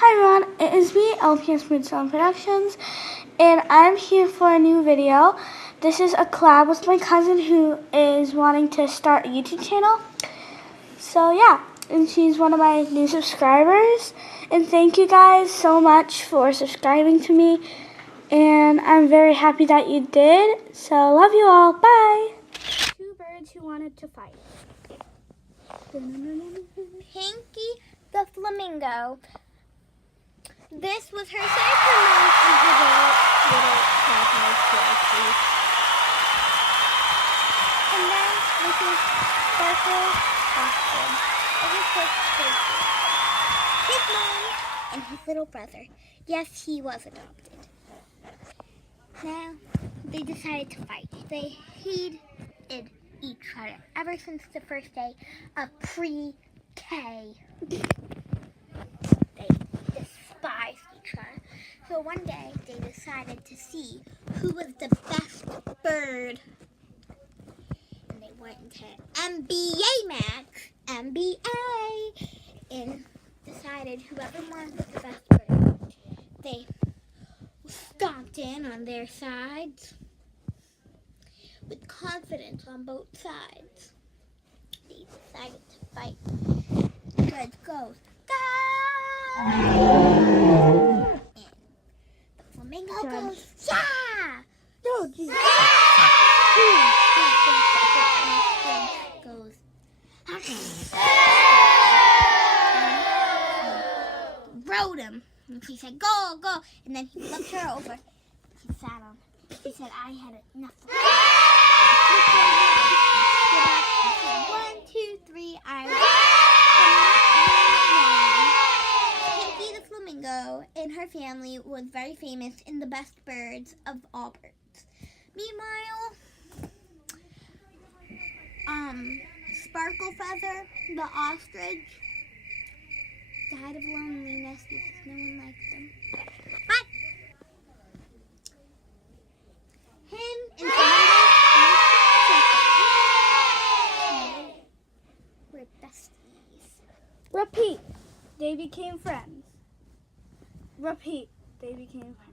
Hi everyone, it is me, LPS Moonstone Productions, and I'm here for a new video. This is a collab with my cousin who is wanting to start a YouTube channel. So yeah, and she's one of my new subscribers. And thank you guys so much for subscribing to me. And I'm very happy that you did. So love you all. Bye. Two birds who wanted to fight. Pinky the flamingo. This was her second little tripod. And then this is Sparkle Austin. His mom and his little brother. Yes, he was adopted. Now, they decided to fight. They hated each other ever since the first day of pre-K. They despised each other. So one day, they decided to see who was the best bird. And they went into NBA Max, NBA, and decided whoever won was the best bird. They stomped in on their sides with confidence on both sides. They decided to fight. Good goes. Go! And the flamingo goes, yeah! No, Jesus. Goes, rode him. And she said, go, go. And then he looked her over. She sat on him. She said, I had enough of it. She said, 1, 2, 3, Pinky the flamingo and her family was very famous in the best birds of all birds. Meanwhile, Sparkle Feather, the ostrich, died of loneliness because no one liked him. But him and Flamingo were besties. Repeat. They became friends. Repeat. They became friends.